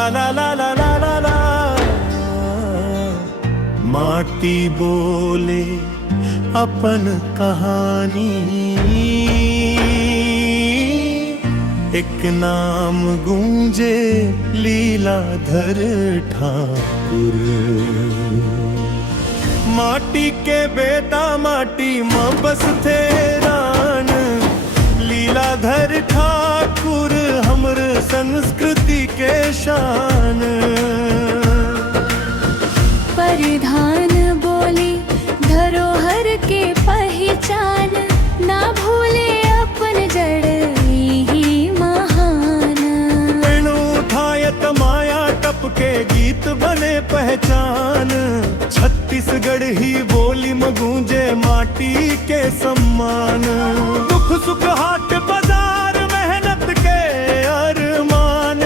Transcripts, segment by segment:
ला ला ला ला ला ला ला। माटी बोले अपन कहानी, एक नाम गूंजे लीलाधर ठाकुर। माटी के बेटा माटी मां बस थे रान, लीलाधर ठाकुर हमर संस्कृति के शान। परिधान बोले धरोहर के पहचान, ना भूले अपन जड़ ही महान। वेणु उठायत माया टपके गीत बने पहचान, छत्तीसगढ़ ही बोली में गूंजे माटी के सम्मान। दुख सुख हाट बाजार मेहनत के अरमान,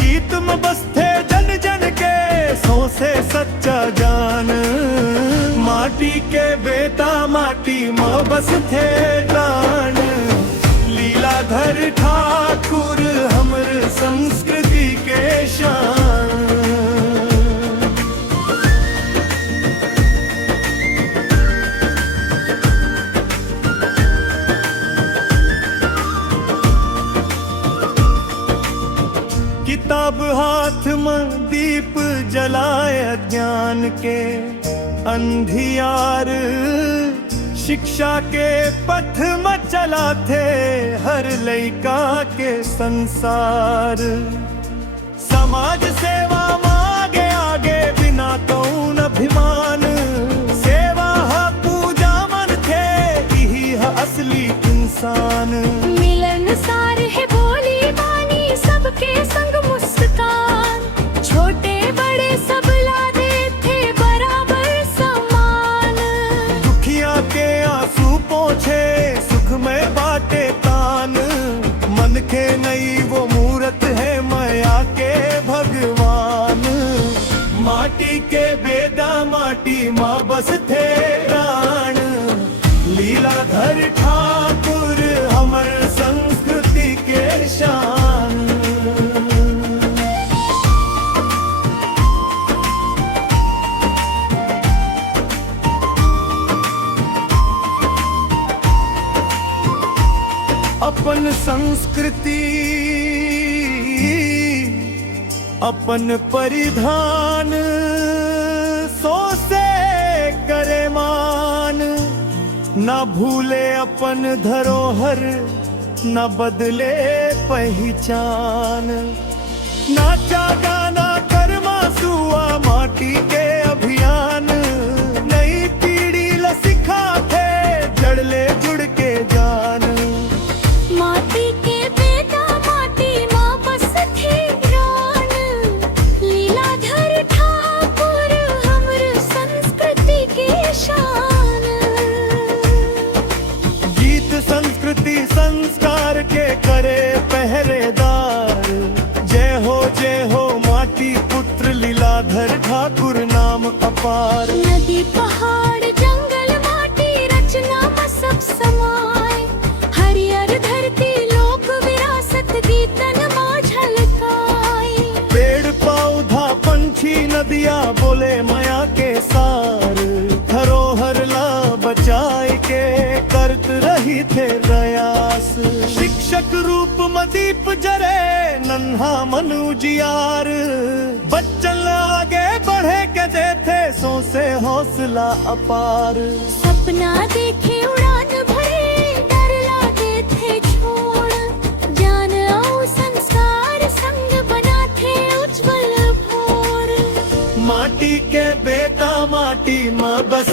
गीत में बसते जन जन के सौ से सच्चा जान। माटी के बेटा माटी में बसते जान, लीलाधर ठाकुर हमर संस्कृति के शान। किताब हाथ में दीप जलाए अज्ञान के अंधियार, शिक्षा के पथ में चलाते हर लइका के संसार। समाज सेवा मांगे आगे बिना कौन अभिमान, सेवा है पूजा मन थे यही है असली इंसान। मिलनसार है बोली बानी सबके संग मुस्कान, छोटे बड़े सब लादे थे बराबर समान। दुखिया के आंसू पोंछे सुख में बाटे तान, मन के नई वो मूरत है माया के भगवान। माटी के बेदा माटी माँ बस थे प्राण, लीलाधर ठाकुर हमर संस्कृति के शान। अपन संस्कृति अपन परिधान, सो से करे मान। ना भूले अपन धरोहर ना बदले पहचान। नाचा गाना कर्मा सुआ माटी के अभियान, नई पीढ़ी ल सिखाते जड़ले जुड़ के जान। माटी के बेटा माटी माँ बस थे रान, लीलाधर ठाकुर हमर संस्कृति के शान। गीत संस्कृति संस्कार के करे पहरेदार, जय हो माटी पुत्र लीलाधर ठाकुर नाम अपार। नदी पहाड़ जंगल माटी रचना में सब समाए, हरियर धरती लोक विरासत गीतन माँ झलकाए। पेड़ पौधा पंछी नदिया बोले माया के सार, धरोहर ला बचाए के करत रही थे प्रयास। शिक्षक रूप में दीप जरे नन्हा मनुजियार, बच्चन आगे बढ़े के देते सो से हौसला अपार। सपना देखे उड़ान भरे डर लागे थे छोड़, ज्ञान और संस्कार संग बना थे उज्जवल भोर। माटी के बेटा माटी माँ बस